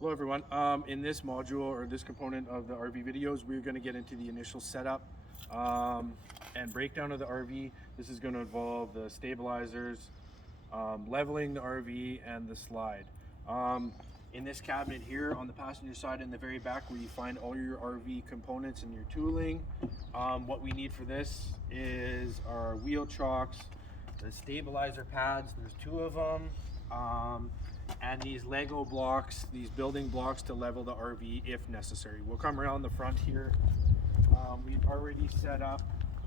Hello everyone. In this module or this component of the RV videos, we're going to get into the initial setup and breakdown of the RV. This is going to involve the stabilizers, leveling the RV, and the slide. In this cabinet here on the passenger side in the very back where you find all your RV components and your tooling, what we need for this is our wheel chocks, the stabilizer pads, there's 2 of them, and these Lego blocks, these building blocks to level the RV if necessary. We'll come around the front here. We've already set up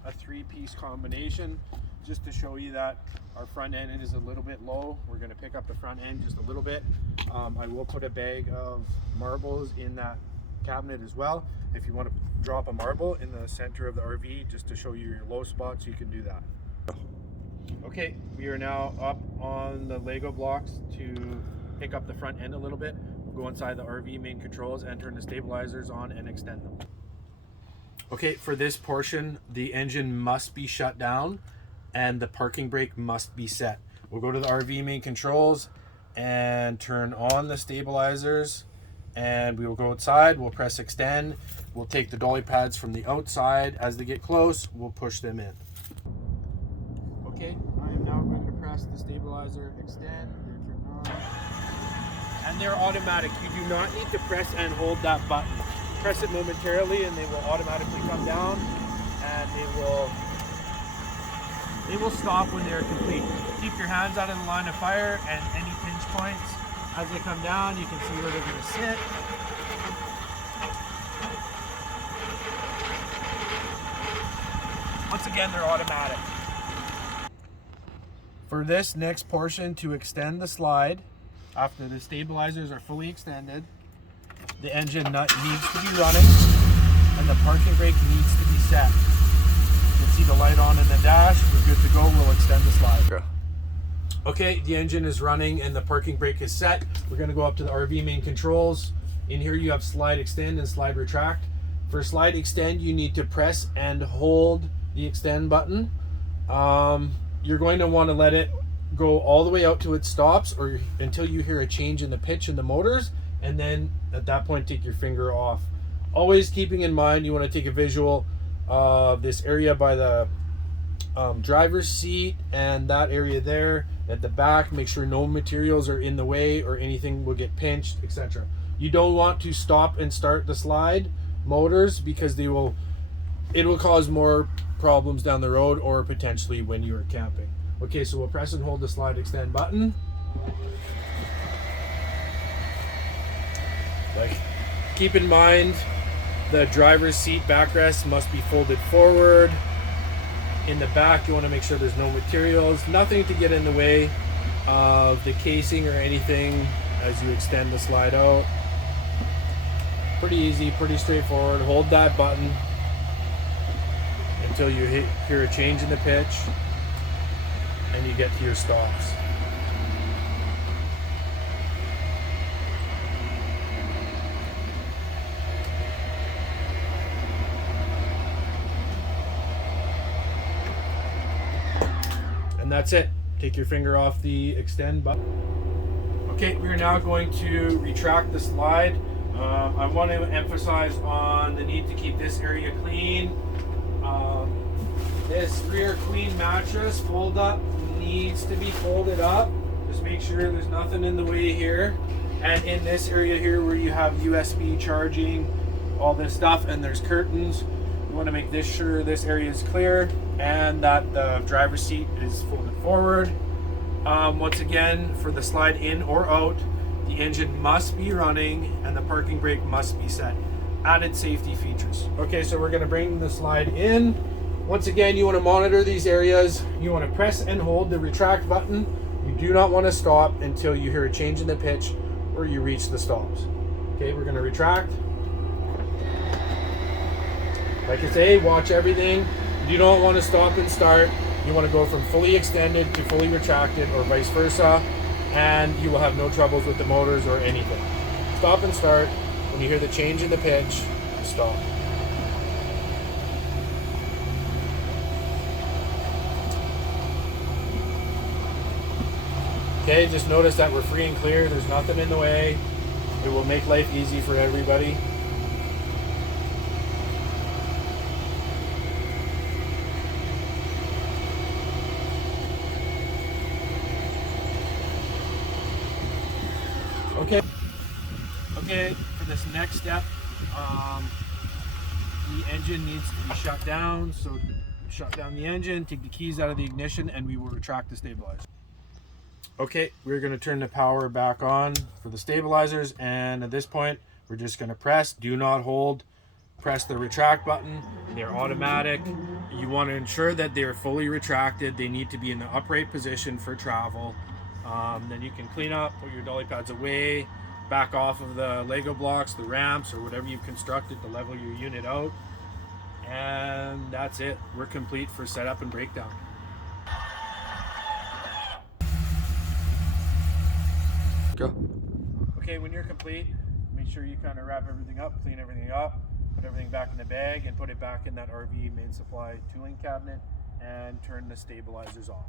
a 3-piece combination just to show you that our front end is a little bit low. We're going to pick up the front end just a little bit. I will put a bag of marbles in that cabinet as well. If you want to drop a marble in the center of the RV just to show you your low spots, you can do that. Okay, we are now up on the Lego blocks to pick up the front end a little bit. We'll go inside the RV main controls and turn the stabilizers on and extend them. Okay, for this portion, the engine must be shut down and the parking brake must be set. We'll go to the RV main controls and turn on the stabilizers, and we will go outside, we'll press extend, we'll take the dolly pads from the outside. As they get close, we'll push them in. Okay, I am now going to press the stabilizer extend, they're turned on, and they're automatic. You do not need to press and hold that button. Press it momentarily and they will automatically come down, and they will stop when they're complete. Keep your hands out of the line of fire and any pinch points. As they come down, you can see where they're going to sit. Once again, they're automatic. For this next portion, to extend the slide, after the stabilizers are fully extended, the engine nut needs to be running and the parking brake needs to be set. You can see the light on in the dash. We're good to go. We'll extend the slide. Okay, the engine is running and the parking brake is set. We're going to go up to the RV main controls. In here you have slide extend and slide retract. For slide extend, you need to press and hold the extend button. You're going to want to let it go all the way out till it stops or until you hear a change in the pitch in the motors, and then at that point take your finger off. Always keeping in mind you want to take a visual of this area by the driver's seat and that area there at the back. Make sure no materials are in the way or anything will get pinched, etc. You don't want to stop and start the slide motors because it will cause more problems down the road or potentially when you are camping. Okay, so we'll press and hold the slide extend button. Keep in mind the driver's seat backrest must be folded forward. In the back, you want to make sure there's no materials, nothing to get in the way of the casing or anything as you extend the slide out. Pretty easy, pretty straightforward. Hold that button until you hear a change in the pitch and you get to your stops. And that's it. Take your finger off the extend button. Okay, we're now going to retract the slide. I want to emphasize on the need to keep this area clean. This rear queen mattress fold up needs to be folded up. Just make sure there's nothing in the way here. And in this area here where you have USB charging, all this stuff, and there's curtains, you want to make sure this area is clear and that the driver's seat is folded forward. Once again, for the slide in or out, the engine must be running and the parking brake must be set. Added safety features. Okay, so we're going to bring the slide in. Once again, you want to monitor these areas. You want to press and hold the retract button. You do not want to stop until you hear a change in the pitch or you reach the stops. Okay, we're going to retract. Like I say, watch everything. You don't want to stop and start. You want to go from fully extended to fully retracted or vice versa, and you will have no troubles with the motors or anything. Stop and start. When you hear the change in the pitch, stop. Okay, just notice that we're free and clear. There's nothing in the way. It will make life easy for everybody. Okay, for this next step, the engine needs to be shut down. So shut down the engine, take the keys out of the ignition, and we will retract the stabilizer. Okay, we're going to turn the power back on for the stabilizers, and at this point, we're just going to press, do not hold, press the retract button. They're automatic. You want to ensure that they're fully retracted. They need to be in the upright position for travel. Then you can clean up, put your dolly pads away, back off of the Lego blocks, the ramps, or whatever you've constructed to level your unit out. And that's it. We're complete for setup and breakdown. Go. Okay, when you're complete, make sure you kind of wrap everything up, clean everything up, put everything back in the bag, and put it back in that RV main supply tooling cabinet, and turn the stabilizers off.